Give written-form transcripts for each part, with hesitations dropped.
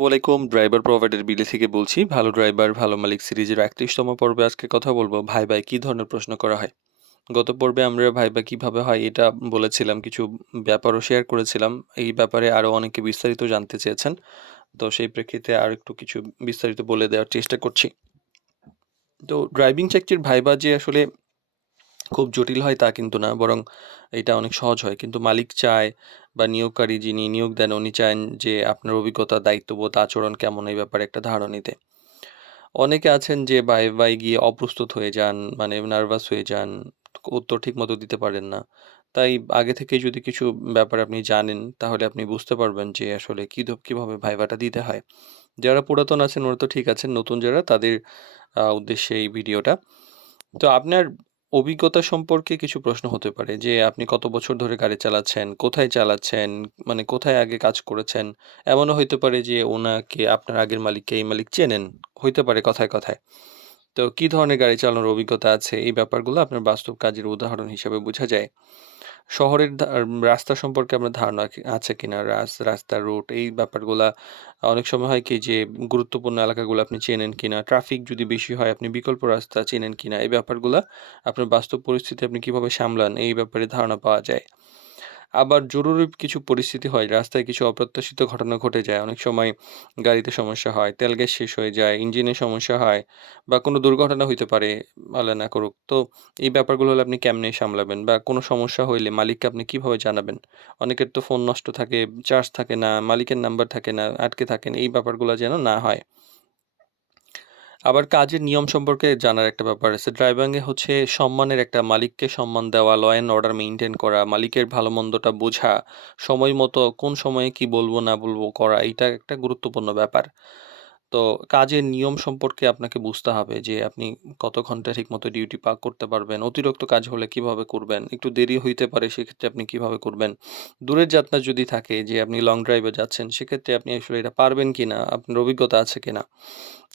ওয়ালাইকুম, driver provider BD থেকে বলছি। ভালো ড্রাইভার ভালো মালিক সিরিজের ৩১তম পর্বে আজকে কথা বলবো ভাইভায় কি ধরনের প্রশ্ন করা হয়। গত পর্বে আমরা ভাইভা কিভাবে হয় এটা বলেছিলাম, কিছু ব্যাপারও শেয়ার করেছিলাম। এই ব্যাপারে আরো অনেকে বিস্তারিত জানতে চেয়েছেন। তো সেই প্রেক্ষিতে আরেকটু কিছু বিস্তারিত বলে দেওয়ার চেষ্টা করছি। তো ড্রাইভিং চাকরির ভাইভা যে আসলে খুব জটিল হয় তা কিন্তু না, বরং এটা অনেক সহজ হয়। কিন্তু মালিক চায় বা নিয়োগকারী যিনি নিয়োগ দেন উনি চান যে আপনার অভিজ্ঞতা, দায়িত্ববোধ, আচরণ কেমন এই ব্যাপারে একটা ধারণা নিতে। অনেকে আছেন যে ভাইভায় গিয়ে অপ্রস্তুত হয়ে যান, মানে নার্ভাস হয়ে যান, উত্তর ঠিকমতো দিতে পারেন না। তাই আগে থেকেই যদি কিছু ব্যাপার আপনি জানেন তাহলে আপনি বুঝতে পারবেন যে আসলে কিভাবে ভাইভাটা দিতে হয়। যারা পুরাতন আছেন ওরা তো ঠিক আছেন, নতুন যারা তাদের উদ্দেশ্যে এই ভিডিওটা। তো আপনার অভিজ্ঞতা সম্পর্কে কিছু প্রশ্ন হতে পারে যে আপনি কত বছর ধরে গাড়ি চালাচ্ছেন, কোথায় চালাচ্ছেন, মানে কোথায় আগে কাজ করেছেন। এমনও হইতে পারে যে ওনাকে, আপনার আগের মালিককে এই মালিক চেনেন, হইতে পারে কথায় কথায়। তো কি ধরনের গাড়ি চালানোর অভিজ্ঞতা আছে এই ব্যাপারগুলো আপনার বাস্তব কাজের উদাহরণ হিসেবে বোঝা যায়। শহরের রাস্তা সম্পর্কে আপনার ধারণা আছে কিনা, রাস্তার রুট এই ব্যাপারগুলা। অনেক সময় হয় কি যে গুরুত্বপূর্ণ এলাকাগুলো আপনি চেনেন কিনা, ট্রাফিক যদি বেশি হয় আপনি বিকল্প রাস্তা চেনেন কিনা, এই ব্যাপারগুলা আপনার বাস্তব পরিস্থিতি আপনি কিভাবে সামলান এই ব্যাপারে ধারণা পাওয়া যায়। আবার জরুরি কিছু পরিস্থিতি হয়, রাস্তায় কিছু অপ্রত্যাশিত ঘটনা ঘটে যায়। অনেক সময় গাড়িতে সমস্যা হয়, তেল গ্যাস শেষ হয়ে যায়, ইঞ্জিনে সমস্যা হয় বা কোনো দুর্ঘটনা হইতে পারে, আল্লাহ না করুক। তো এই ব্যাপারগুলো হলে আপনি কেমনে সামলাবেন? বা কোনো সমস্যা হইলে মালিককে আপনি কিভাবে জানাবেন? অনেকের তো ফোন নষ্ট থাকে, চার্জ থাকে না, মালিকের নাম্বার থাকে না, আটকে থাকেন। এই ব্যাপারগুলা যেন না হয়। আবার কাজের নিয়ম সম্পর্কে জানার একটা ব্যাপার আছে। ড্রাইভিং এ হচ্ছে সম্মানের একটা, মালিককে সম্মান দেওয়া, ল অ্যান্ড অর্ডার মেইনটেইন করা, মালিকের ভালো-মন্দটা বোঝা, সময় মতো কোন সময়ে কি বলবো না বলবো করা, এইটা একটা গুরুত্বপূর্ণ ব্যাপার। তো কাজের নিয়ম সম্পর্কে আপনাকে বুঝতে হবে যে আপনি কত ঘন্টা ঠিকমতো ডিউটি করতে পারবেন, অতিরিক্ত কাজ হলে কিভাবে করবেন, একটু দেরি হইতে পারে সেক্ষেত্রে আপনি কিভাবে করবেন। দূরের যাত্রা যদি থাকে যে আপনি লং ড্রাইভে যাচ্ছেন সেক্ষেত্রে আপনি আসলে এটা পারবেন কিনা, আপনার অভিজ্ঞতা আছে কিনা,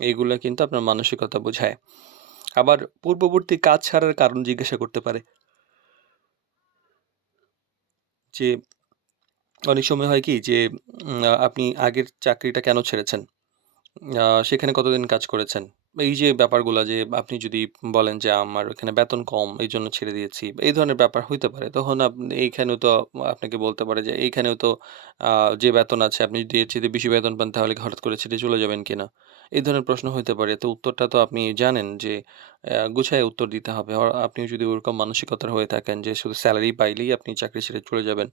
এইগুলা কিন্তু আপনার মানসিকতা বোঝায়। আবার পূর্ববর্তী কাজ ছাড়ার কারণ জিজ্ঞাসা করতে পারে যে অনেক সময় হয় কি যে আপনি আগের চাকরিটা কেন ছেড়েছেন? সেখানে কতদিন কাজ করেছেন? এই যে ব্যাপারগুলা, যে আপনি যদি বলেন যে, "আমার এখানে বেতন কম, এইজন্য ছেড়ে দিয়েছি।" এই ধরনের ব্যাপার হইতে পারে। তখন এইখানেও তো আপনাকে বলতে পারে যে, "এইখানেও তো আ যে বেতন আছে, আপনি যদি এর চাইতে বেশি বেতন পান, তাহলে কি হঠাৎ করে ছেড়ে চলে যাবেন কিনা?" এই ধরনের প্রশ্ন হইতে পারে। তো উত্তরটা তো আপনি জানেন যে, গুছায় উত্তর দিতে হবে। আপনি যদি ওরকম মানসিকতার হয়ে থাকেন যে, শুধু সেলারি পাইলেই আপনি চাকরি ছেড়ে চলে যাবেন,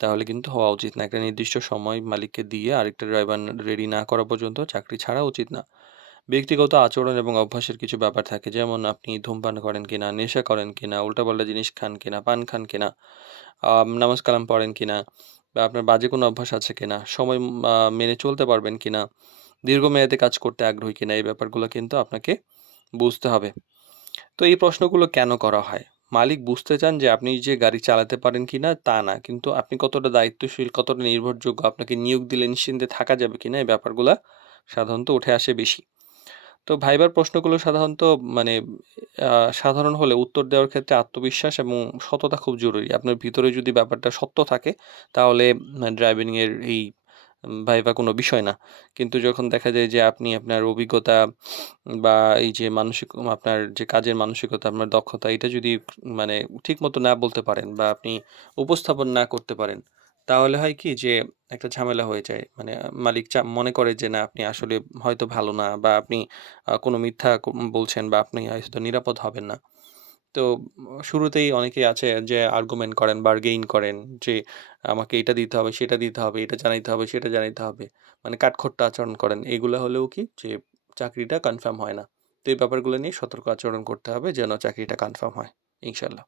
তাহলে কিন্তু হওয়া উচিত না। একটা নির্দিষ্ট সময় মালিককে দিয়ে আরেকটা ড্রাইভার রেডি না করা পর্যন্ত চাকরি ছাড়া উচিত না। ব্যক্তিগত আচরণ এবং অভ্যাসের কিছু ব্যাপার থাকে। যেমন আপনি ধূমপান করেন কিনা, নেশা করেন কিনা, উল্টাপাল্টা জিনিস খান কিনা, পান খান কিনা, নামাজ কালাম পড়েন কিনা, বা আপনার বাজে কোনো অভ্যাস আছে কিনা, সময় মেনে চলতে পারবেন কিনা, দীর্ঘমেয়াদে কাজ করতে আগ্রহী কিনা, এই ব্যাপারগুলো কিন্তু আপনাকে বুঝতে হবে। তো এই প্রশ্নগুলো কেন করা হয়? মালিক বুঝতে চান যে আপনি যে গাড়ি চালাতে পারেন কিনা তা না। কিন্তু আপনি কতটা দায়িত্বশীল, কতটা নির্ভরযোগ্য, আপনাকে নিয়োগ দিলে নিশ্চিন্তে থাকা যাবে কিনা এই ব্যাপারগুলা সাধারণত উঠে আসে বেশি। তো ভাইবার প্রশ্নগুলো সাধারণত মানে আ সাধারণ হলে উত্তর দেওয়ার ক্ষেত্রে আত্মবিশ্বাস এবং সততা খুব জরুরি। আপনার ভিতরে যদি ব্যাপারটা সত্য থাকে তাহলে ড্রাইভিং এর এই ভাইভা কোনো বিষয় না। কিন্তু যখন দেখা যায় যে আপনি আপনার অভিজ্ঞতা বা এই যে আপনার যে কাজের মানসিকতা, আপনার দক্ষতা এটা যদি মানে ঠিকমতো না বলতে পারেন বা আপনি উপস্থাপন না করতে পারেন, তাহলে হয় কি যে একটা ঝামেলা হয়ে যায়। মানে মালিক মনে করে যে না আপনি আসলে হয়তো ভালো না, বা আপনি কোনো মিথ্যা বলছেন, বা আপনি হয়তো নিরাপদ হবেন না। তো শুরুতেই অনেকেই আছে যে আর্গুমেন্ট করেন, বার্গেইন করেন যে আমাকে এটা দিতে হবে, সেটা দিতে হবে, এটা জানাইতে হবে, সেটা জানাইতে হবে। মানে কাঠখোট্টা আচরণ করেন। এগুলা হলেও কি যে চাকরিটা কনফার্ম হয় না। তো এই ব্যাপারগুলো নিয়ে সতর্ক আচরণ করতে হবে যেন চাকরিটা কনফার্ম হয়। ইনশাআল্লাহ।